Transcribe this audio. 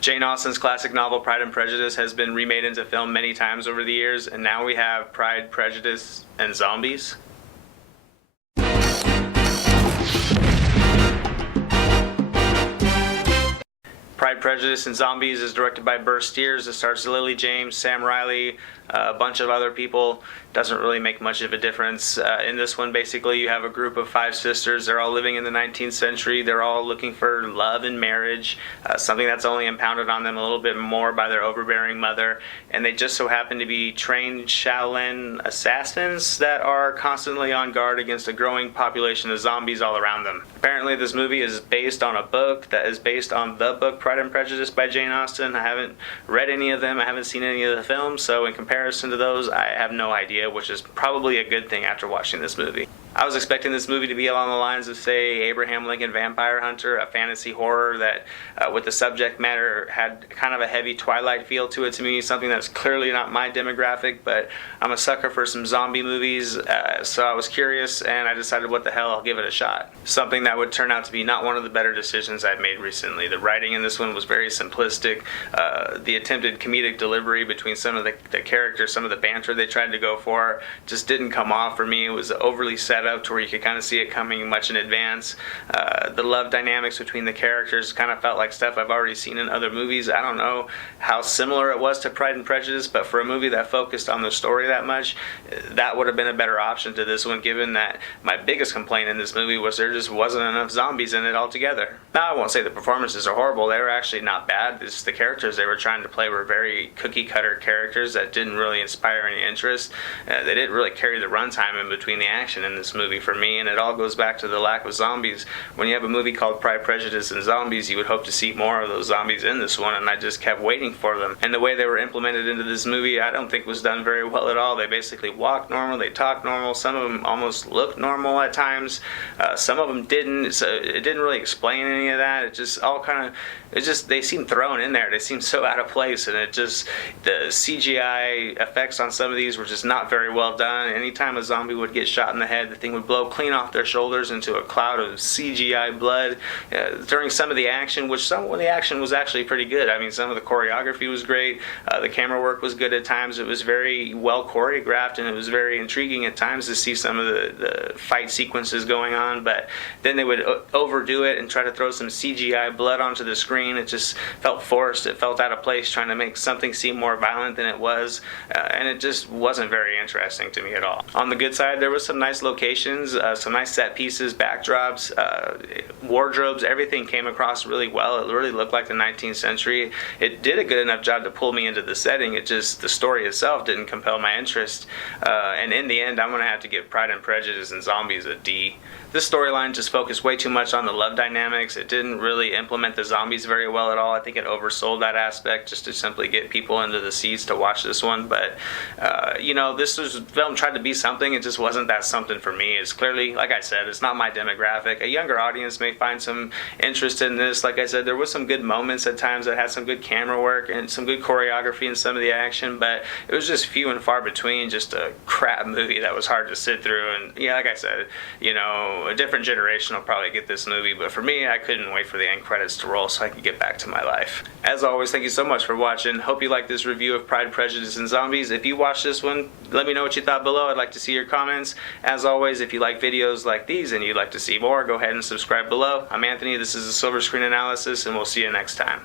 Jane Austen's classic novel Pride and Prejudice has been remade into film many times over the years, and now we have Pride, Prejudice, and Zombies. Pride, Prejudice, and Zombies is directed by Burr. It stars Lily James, Sam Riley, a bunch of other people. Doesn't really make much of a difference. In this one, basically, you have a group of 5 sisters. They're all living in the 19th century. They're all looking for love and marriage, something that's only impounded on them a little bit more by their overbearing mother. And they just so happen to be trained Shaolin assassins that are constantly on guard against a growing population of zombies all around them. Apparently, this movie is based on a book that is based on the book Pride and Prejudice by Jane Austen. I haven't read any of them. I haven't seen any of the films, so in comparison to those, I have no idea, which is probably a good thing after watching this movie. I was expecting this movie to be along the lines of, say, Abraham Lincoln Vampire Hunter, a fantasy horror that, with the subject matter, had kind of a heavy Twilight feel to it to me, something that's clearly not my demographic, but I'm a sucker for some zombie movies, so I was curious, and I decided, what the hell, I'll give it a shot. Something that would turn out to be not one of the better decisions I've made recently. The writing in this one was very simplistic. The attempted comedic delivery between some of the characters, some of the banter they tried to go for, just didn't come off for me. It was overly set up to where you could kind of see it coming much in advance. The love dynamics between the characters kind of felt like stuff I've already seen in other movies. I don't know how similar it was to Pride and Prejudice, but for a movie that focused on the story that much, that would have been a better option to this one, given that my biggest complaint in this movie was there just wasn't enough zombies in it altogether. Now, I won't say the performances are horrible. They were actually not bad. It's the characters they were trying to play were very cookie-cutter characters that didn't really inspire any interest. They didn't really carry the runtime in between the action in this movie for me, and it all goes back to the lack of zombies. When you have a movie called Pride, Prejudice, and Zombies, you would hope to see more of those zombies in this one, and I just kept waiting for them. And the way they were implemented into this movie, I don't think was done very well at all. They basically walked normal, they talked normal, some of them almost looked normal at times, some of them didn't, so it didn't really explain any of that. It just all kind of, they seemed thrown in there. They seemed so out of place, and the CGI effects on some of these were just not very well done. Anytime a zombie would get shot in the head, the thing would blow clean off their shoulders into a cloud of CGI blood. During some of the action, which some of the action was actually pretty good. I mean, some of the choreography was great. The camera work was good at times. It was very well choreographed, and it was very intriguing at times to see some of the fight sequences going on, but then they would overdo it and try to throw some CGI blood onto the screen. It just felt forced. It felt out of place, trying to make something seem more violent than it was, and it just wasn't very interesting to me at all. On the good side, there was some nice locations, some nice set pieces, backdrops, wardrobes. Everything came across really well. It really looked like the 19th century. It did a good enough job to pull me into the setting. It just, the story itself didn't compel my interest, and in the end, I'm going to have to give Pride and Prejudice and Zombies a D. This storyline just focused way too much on the love dynamics. It didn't really implement the zombies very well at all. I think it oversold that aspect just to simply get people into the seats to watch this one. But, you know, this film tried to be something. It just wasn't that something for me. It's clearly, like I said, it's not my demographic. A younger audience may find some interest in this. Like I said, there was some good moments at times that had some good camera work and some good choreography in some of the action, but it was just few and far between. Just a crap movie that was hard to sit through. And yeah, like I said, you know, a different generation will probably get this movie, but for me, I couldn't wait for the end credits to roll so I could get back to my life. As always, thank you so much for watching. Hope you liked this review of Pride, Prejudice, and Zombies. If you watched this one, let me know what you thought below. I'd like to see your comments. As always, if you like videos like these and you'd like to see more, go ahead and subscribe below. I'm Anthony, this is the Silver Screen Analysis, and we'll see you next time.